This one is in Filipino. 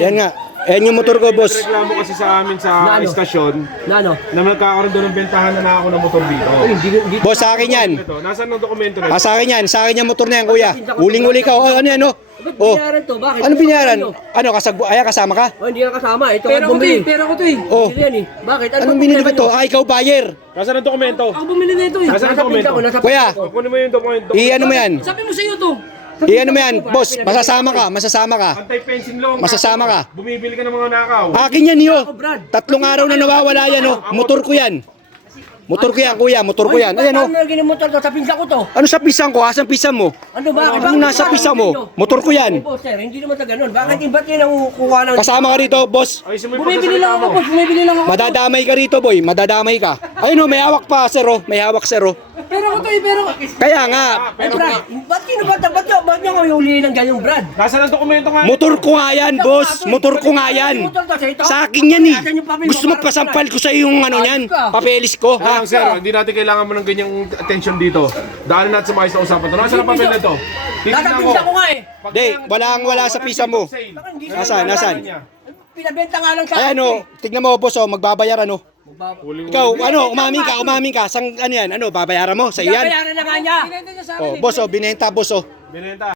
Yan nga. Ayan yung motor ko, boss. Reklamo kasi sa amin sa istasyon Na ano? na nagkakaroon doon ng bentahan na ako ng motor dito. Boss, sa akin yan. Ito, nasaan ang dokumento na ito? Sa akin yan. Sa akin yung motor na yan, kuya. Huling-huli ka. Oh, ano yan, oh? Oh. Binayaran to, bakit? Ano binayaran? Ano, kasama ka? Oh, hindi ka kasama. Ito Pera ko to eh, pera ko to eh. Oh. Hindi yan eh. Bakit? Anong binili ko to? Ikaw buyer. Nasaan ang dokumento? Ako bumili na ito eh. Nasaan ang dokumento? Kuya, Kunin mo yung dokumento. i-ano mo yan? Sabi mo sa'yo to. I-ano mo yan, boss. Masasama ka. Anti-fencing law. Masasama ka. Bumibili ka ng mga nakaw. Akin yan, yo. 3 araw na nawawala yan, oh. Motor ko yan. Motor ko yan, kuya. Motor ko yan. Ayan, oh. Ano ginimotor to? Sa pinsa ko to. Ano sa pisang ko? Asan pisang mo? Ano ba? Anong nasa pisang mo? Motor ko yan. Oh, sir, hindi naman sa ganun. Bakit ba't yun ang kukuha ng... Kasama ka rito, boss. Ayusin mo yung Bumibili lang ako, pagsasalita mo. boss. Bumibili lang ako. Madadamay ka rito, boy. Madadamay ka. Ayun, oh. May hawak pa, sir, oh. May hawak, sir, oh. Pera ko to eh, pera ko. Kaya nga. Ay, Brad, ba't nyo kayo huli ng ganyang Brad? Nasaan ang dokumento nga? Motor ko nga yan, boss. Motor ko nga yan. Motor to, ito? Sa akin yan, eh. Gusto mo pasampal ko sa yung ano yan? Papelis ko, ha? Alam, sir, hindi natin kailangan mo ng ganyang attention dito. Dahil natin sa maayos na usapan to. Nasaan ang papel na ito? Nasa Titignan pinsa ko nga eh. Di, wala sa pisa mo. Nasaan? Pinabenta nga lang sa Ayan, oh. Tignan mo, boss, oh. Magbabayaran, oh. Huling- Ikaw, ano, umamin ka. Sang, ano yan, ano, babayaran mo? Sa iyan? Bayaran na nga niya. Binenta niya sa akin Oh, eh. boss, oh, binenta, boss, oh. Binenta.